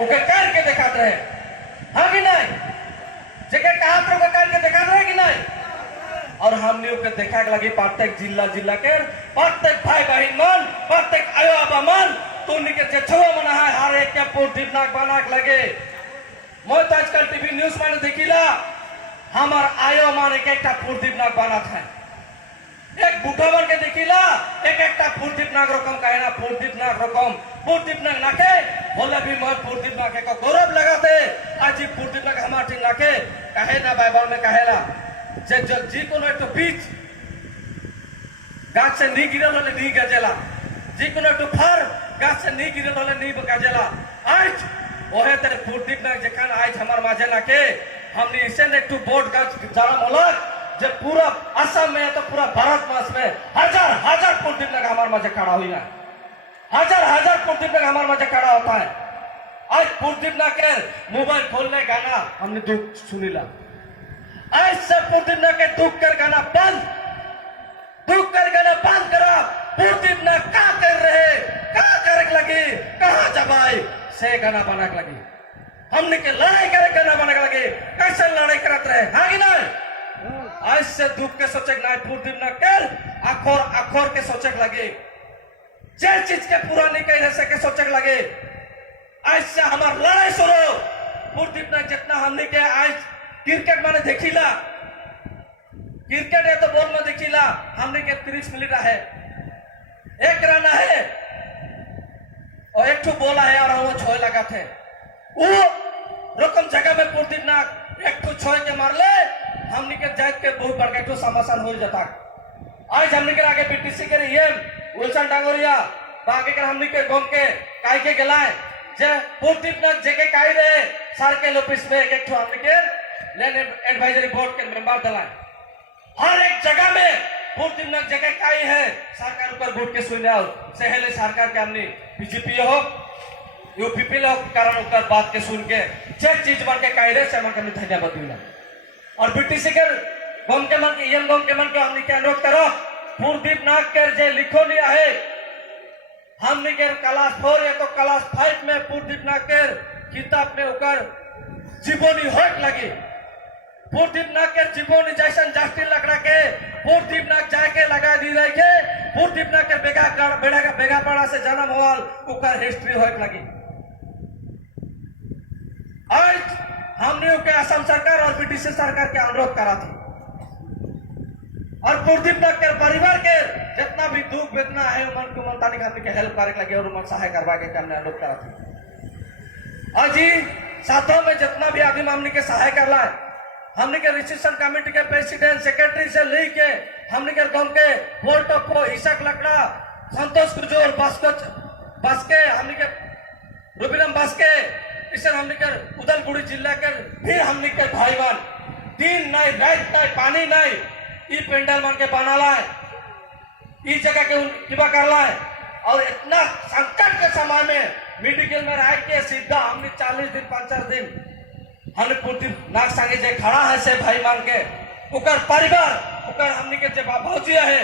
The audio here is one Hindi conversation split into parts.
ओके करके दिखाते हैं, हाँ कि नहीं? जगह कहा पर ओके करके दिखाते हैं कि नहीं? और हमने ओके देखा लगी प्रत्येक जिला के प्रत्येक भाई बहन मन प्रत्येक आयो आबा मन तो निके जे छवा मना है हर एक के पोर्टिव नाक बनाक लगे। मैं तो आजकल टीवी न्यूज में देखिला हमार आयो मान एक एक पोर्टिव नाक बनात है। एक बुढ़ा मन के देखिला एक एक पोर्टिव नाक रकम कहे ना पोर्टिव नाक रकम पोर्टिव नाक नाके बोले भी मैं पोर्टिव नाक का गौरव लगाते आज पोर्टिव नाक हमार ठीक नाके कहे ना बाइबल में कहेला जे जी कोनो एक बीज गाछ से नी गिरल होले नी गजेला जी कोनो एक फर गाछ से नी गिरल होले नी गजेला आज ओहे तेरे पोर्टिव नाक जखान आज हमार माजे नाके हमने इसे ने एक बोर्ड गाछ जारा मोलक जे पूरा असम में तो पूरा भारत मास में हजार हजार पोर्टिव नाक हमार माजे खड़ा हुई है, हजार हजार पोर्टिव नाक हमार माजे खड़ा होता है। आज पोर्टिव नाक के मोबाइल खोलने गाना हमने दुख सुनीला आज से पोर्टिव नाक के दुख कर गाना बंद दुख कर गाना बंद करा पोर्टिव नाक क्या कर रहे क्या करे लगी कहाँ जबाई से गाना बना लगी हमने के लड़ाई करे गाना बना लगे कैसे लड़ाई करते रहे, हाँ कि नहीं? आज से दुख के सोचे ना पोर्टिव नाक कर अखोर अखोर के सोचे लगे जे चीज के पूरा नहीं कह सके सोचे लगे। आज से हमार लड़ाई शुरू पोर्टिव नाक जितना हमने के आज क्रिकेट माने देखिला क्रिकेट है तो बॉल में देखिला हमने के 30 मिनट है एक रन है और एक ठो बोला है और वो 6 लगा थे वो रकम जगह में पोर्टिव नाक एक ठो 6 के मार ले हमने के जात के बहुत बड़का ठो समासान हो जाता। आज हमने के आगे पीटीसी के ये विल्सन डांगोरिया बाकी के हमने के गम के काई के गलाए जे पोर्टिव नाक जगह काई रहे सर्कल ऑफिस में एक ठो हमने के लैंड एडवाइजरी बोर्ड के मेंबर दलाए हर एक जगह में पोर्टिव नाक जगह काई है सरकार ऊपर बोर्ड के सुन आओ सहेले सरकार के हमने बीजेपी हो यूपीपी लोग कारण ऊपर बात के सुन के जे चीज बन के काई रहे से मन के धन्यवाद दिला और बीटीसी के गम के मन के यम गम के मन के हमने के अनुरोध करो पोर्टिव नाक के जे लिखो लिया है हमने के क्लास 4 या तो क्लास 5 में पोर्टिव नाक के किताब में उकर जीवनी होट लगी पोर्टिव नाक के जीवनी जैसन जास्ती लकड़ा के पोर्टिव नाक जाके लगा दी रही के पोर्टिव नाक के बेगा पड़ा से जन्म हुआ उकर हिस्ट्री होट लगी। आज हमने के असम सरकार और बीटीसी सरकार के अनुरोध करा थी और पोर्टिव नाक के परिवार के जितना भी दुख वेदना है मन को मन तालिक हमने के हेल्प करे लगे और मन सहाय करवा के हमने अनुरोध करा थी। आज ही साथों में जितना भी आदमी हमने के सहाय कर रहा है हमने के रिसेप्शन कमेटी के प्रेसिडेंट सेक्रेटरी से लेके हमने के गांव के बोर्ड ऑफ ईशक लकड़ा संतोष कुजोर बास्के हमने के रूबीराम बास्के इसे हमने के उदलगुड़ी जिला के फिर हमने के भाईवान दिन नहीं रात नहीं पानी नहीं ई पेंडल मन के बना लाए ई जगह के किबा कर लाए और इतना संकट के समय में मेडिकल में रह के सीधा हमने 40 दिन 50 दिन हमने पोर्टिव नाक संगे जे खड़ा है से भाई मान के उकर परिवार उकर हमने के जे भौजिया है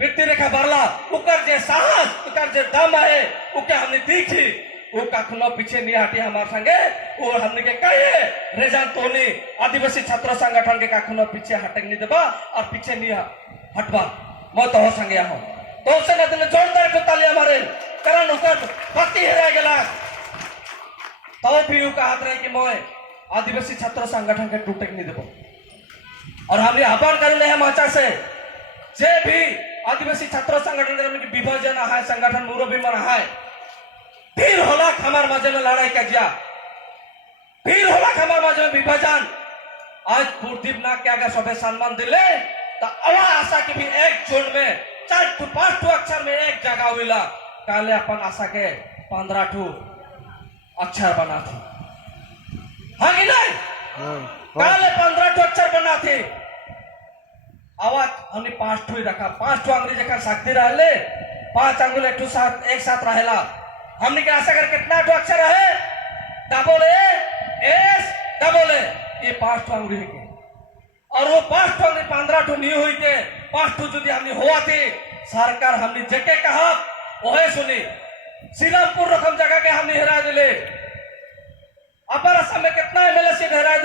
वृत्ति रेखा बरला उकर जे साहस उकर जे दम है उके हमने देखी वो कखनो पीछे नहीं हटी हमारे संगे वो हमने के कहे रेजान तोनी आदिवासी छात्र संगठन के कखनो पीछे हटक नहीं देबा और पीछे नहीं हटबा मैं तो हो संगे हो तो उसे न दिले जोरदार को ताली हमारे कारण उकर पति हेरा गेला तो भी यू कहा रहे कि मैं आदिवासी छात्र संगठन के टूटे नहीं देबो और हमने आह्वान कर ले माचा से जे भी आदिवासी छात्र संगठन के विभाजन है संगठन मुरबी मन है फिर होला हमार मजे में लड़ाई कर जा फिर होला हमार मजे में विभाजन आज पोर्टिव नाक के अगर सबे सम्मान दिले तो अवा आशा की भी एक जोड़ में 4 to 5 अक्षर में एक जगह हुईला काले अपन आशा के 15 अक्षर बना थी, हाँ कि नहीं? काले 15 अक्षर बना थे आवाज हमने 5 ही रखा 5 अंग्रेजी का शक्ति रहले 5 अंगुल एक साथ रहेला हमने क्या आशा कर कितना अक्षर है डबल एस डबल ए ये 5 अंग्रेजी के और वो 5 अंग्रेजी 15 नहीं हुई के 5 जो हमने हुआ थी सरकार हमने जके कहा वह सुनी श्रीरामपुर रकम जगह के हमने हिरा दिले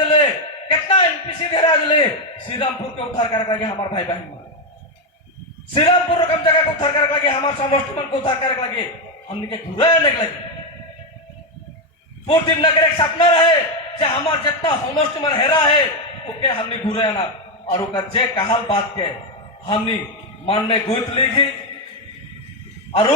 दिले, कितना एनपीसी धेरा दिले, श्रीरामपुर के उद्धार करके लगे हमारे भाई बहन, श्रीरामपुर कम जगह को उद्धार करके लगे, हमारे समष्टि मन को उद्धार करके लगे, हमने के घुराए निकले। पूर्तिम नगर एक सपना रहे, जे हमार जितना समष्टि मन हेरा है, ओके हमने घुराए ना, और ओकर जे कहल बात के हमने मन में गुथ ली, और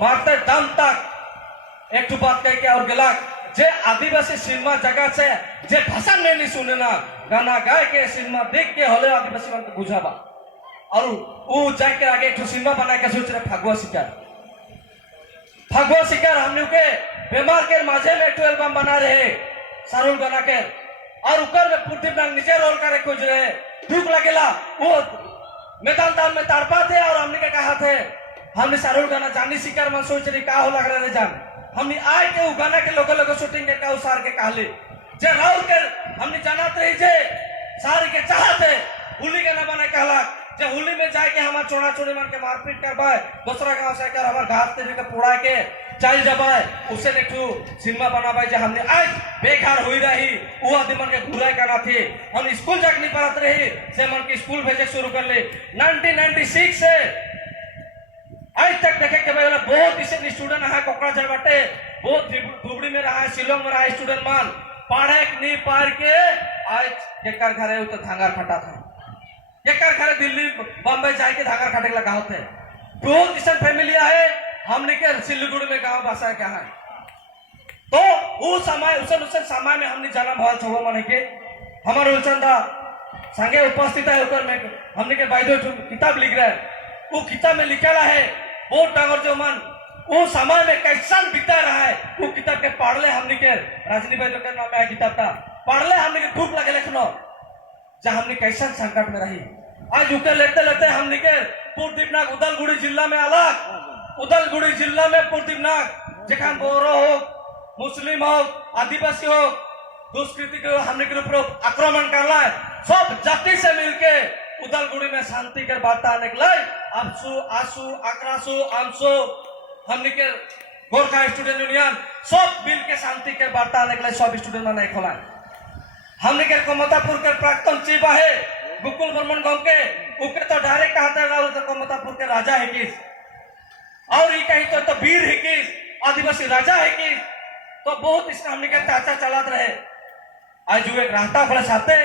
मारते दम तक एक बात कह के और गिला, जे आदिवासी सिनेमा जगह से जे भाषण नहीं सुने ना, गाना गाय के सिनेमा देख के होले आदिवासी मन को बुझावा, और वो जाके आगे एक सिनेमा बना के सोच रहे फगुआ शिकार हमने के बीमार के माझे में 12 एल्बम बना रहे सारुल बना के, और ऊपर में पूर्ति नाग नीचे रोल करे खोज रहे, दुख लगेला वो मैदान दान में तड़पा थे, और हमने के कहा थे हमने सारुल गाना जानी शिकार मन सोच रही का हो लग रहे जान, हमने आए के वो गाना के लोगों शूटिंग के का उसार के कहले जे राउल के हमने जानत रही जे सारी के चाहते होली गाना बना कहला, जे होली में जाए के हमार चोड़ा चोड़ी मन के मारपीट करवाए, दूसरा गांव से कर हमार घास तेरे के पोड़ा के चल जबाए, उसे एक सिनेमा बनाबाई जे हमने आज बेकार हुई रही, वो आदमी मन के घुराए करना थी, हम स्कूल जाके नहीं पढ़ाते रही, से मन के स्कूल भेजे शुरू कर ले। 1996 से आज तक देखे के भाई बहुत इसे स्टूडेंट है कोकड़ा झड़ बाटे, बहुत धुबड़ी में रहा है, शिलोंग में रहा है स्टूडेंट मान, पढ़े नहीं पार के आज केकर घरे तो धांगर खटा था, केकर घरे दिल्ली बॉम्बे जाके धांगर खटे लगा होते, बहुत इसे फैमिली है, हमने के सिलीगुड़ी में गांव बसा क्या है, तो वो समय उस समय में हमने जाना बहुत छो मन के हमारे उलचंदा संगे उपस्थित है, ऊपर में हमने के बाइदो किताब लिख रहा है, वो किताब में लिखा है बहुत डांगर जो मन वो समय में कैसा बीता रहा है, वो किताब के पढ़ ले हमने के राजनी भाई लोग नाम है किताब का पढ़ ले, हमने के धूप लगे लिखनो जब हमने कैसा संकट में रही, आज उके लेते लेते हमने के पूर्तिनाग उदलगुड़ी जिला में अलग, उदलगुड़ी जिला में पूर्तिनाग जखान बोरो हो, मुस्लिम हो, आदिवासी हो, दुष्कृति को हमने के ऊपर आक्रमण कर रहा है, सब जाति से मिलके उदलगुड़ी में शांति के वार्ता निकले, आंसू आंसू आक्रासू आंसू हमने के गोरखा स्टूडेंट यूनियन सब मिल के शांति के वार्ता निकले, सब स्टूडेंट ने नहीं खोला, हमने के कोमतापुर के प्राक्तन चीफ है गोकुल बर्मन गांव के, उके तो डायरेक्ट कहते हैं तो कोमतापुर के राजा है किस, और ये कही तो वीर है किस, आदिवासी राजा है किस, तो बहुत इसने हमने के चाचा चलाते रहे, आज जो एक रास्ता बड़े साथे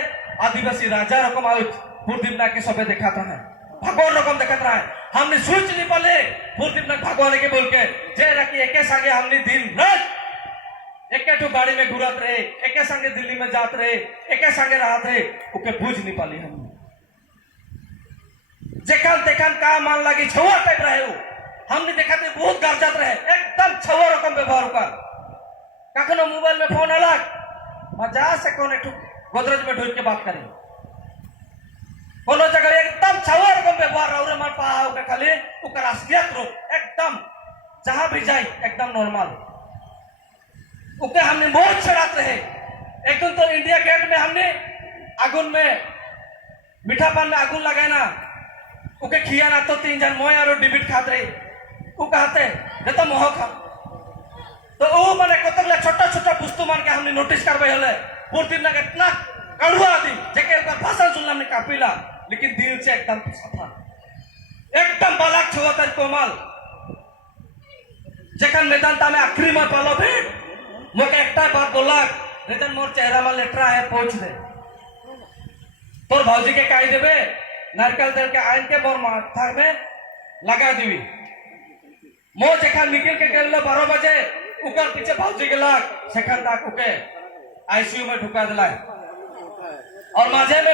आदिवासी राजा रकम आउट पूर्तिनाग के सबे दिखाता है, भगवान रकम दिखाता है, हमने सोच नहीं पाले पूर्तिनाग भगवान के बोल के जे रखी एक संगे हमने दिन रात एक गाड़ी में घूरत रहे, एक संगे दिल्ली में जात रहे, एक संगे रहते रहे, उके बुझ नहीं पाली हमने, जेखन तेखन का मान लगी छुआ टाइप रहे हो, हमने देखा थे बहुत गरजत रहे, एकदम छुआ रकम व्यवहार कर, कखनो मोबाइल में फोन अलग मजा से कौन एक गोदरेज में ढूंढ के बात करें, कोनो जगह एकदम छुआ रकम व्यवहार और मार पाओ के खाली उकर असलियत रूप एकदम जहां भी जाए एकदम नॉर्मल, उके हमने बहुत छड़ाते रहे, एक दिन तो इंडिया गेट में हमने आगुन में मीठा पान में आगुन लगाए ना, उके खिया ना तो 3 जन मोय और डिबिट खाते रहे, वो कहते जे तो मोह खा, तो वो मैंने कोतरले छोटा छोटा पुस्तु मान के हमने नोटिस करवाई हले, पूर्तिनाग इतना कड़वा आदमी जेके ओकर भाषण सुनला हमने कापिला, लेकिन दिल से एकदम सफा, एकदम बालक छुआ कोमल, जेखन मैदान में आखिरी में पालो भेड़ मोके एक बात बोला, रिटर्न मोर चेहरा में लेटरा है पहुंच दे, तोर भौजी के काई देवे नारकल तेल के आयन के मोर माथा में लगा दीवी, मोर जेखन निकल के गेल 12 बजे उकर पीछे भौजी के लाग सेकंड तक उके आईसीयू में ढुका दिला, और माजे में